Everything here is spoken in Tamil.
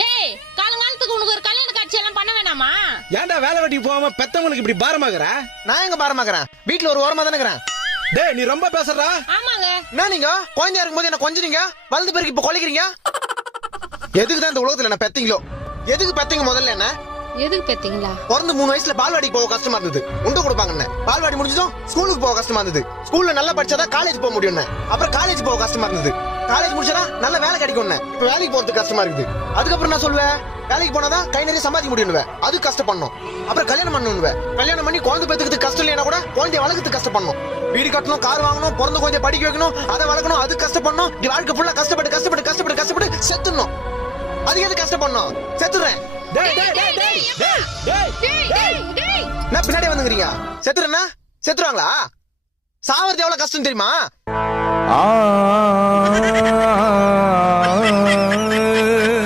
டேய் காலங்காலத்துக்கு உனக்கு ஒரு கல்யாண காட்சி எல்லாம் பண்ண வேணாமா? ஏன்டா வேலை வெட்டிக்கு போகாம பெத்தவங்களுக்கு இப்படி பாரமாகற? நான் எங்க பாரமாக்குறேன்? வீட்டுல ஒரு ஓரமா தானே இருக்கிறேன். டேய் நீ ரொம்ப பேசுறடா. ஆமாங்க. என்ன நீங்க குழந்தையா இருக்கும்போது என்ன கொஞ்சறீங்க, வளர்ந்த பிறகு இப்ப கொலைக்கிறீங்க? எதுக்கு தான் இந்த உலகத்துல என்ன பெத்தீங்களோ? எதுக்கு பெத்தீங்க முதல்ல? என்ன எதுக்கு பெத்தீங்களா? பிறந்து 3 வயசுல பால்வாடிக்கு போக கஷ்டமா இருந்தது, உண்டு கொடுப்பாங்க. பால்வாடி முடிஞ்சதும் ஸ்கூலுக்கு போக கஷ்டமா இருந்தது, ஸ்கூல்ல நல்லா படிச்சாதான் காலேஜ் போக முடியும். அப்புறம் காலேஜ் போக கஷ்டமா இருந்தது, காலேஜ் முடிச்சா நல்ல வேலை கிடைக்கும். இப்ப வேலைக்கு போறதுக்கு கஷ்டமா இருக்குது. அதுக்கப்புறம் நான் சொல்லுவேன், வேலைக்கு போனாதான் கை நிறைய சம்பாதிக்க முடியும், அது கஷ்டப்படணும். அப்புறம் கல்யாணம் பண்ணணும், கல்யாணம் பண்ணி குழந்தை பெத்துக்கிறதுக்கு கஷ்டம் இல்லையா கூட குழந்தைய வளர்க்கறதுக்கு கஷ்டப்படணும். வீடு கட்டணும், கார் வாங்கணும், பிறந்த குழந்தைய படிக்க வைக்கணும், அதை வளர்க்கணும், அது கஷ்டப்படணும். இப்படி வாழ்க்கை ஃபுல்லா கஷ்டப்பட்டு கஷ்டப்பட்டு கஷ்டப்பட்டு கஷ்டப்பட்டு செத்துடணும். அது எது கஷ்டப்படணும்? செத்துறேன். நான் பின்னாடி வந்துக்கிறீங்க. செத்துறேன்னா செத்துருவாங்களா? சாவறது எவ்வளவு கஷ்டம் தெரியுமா?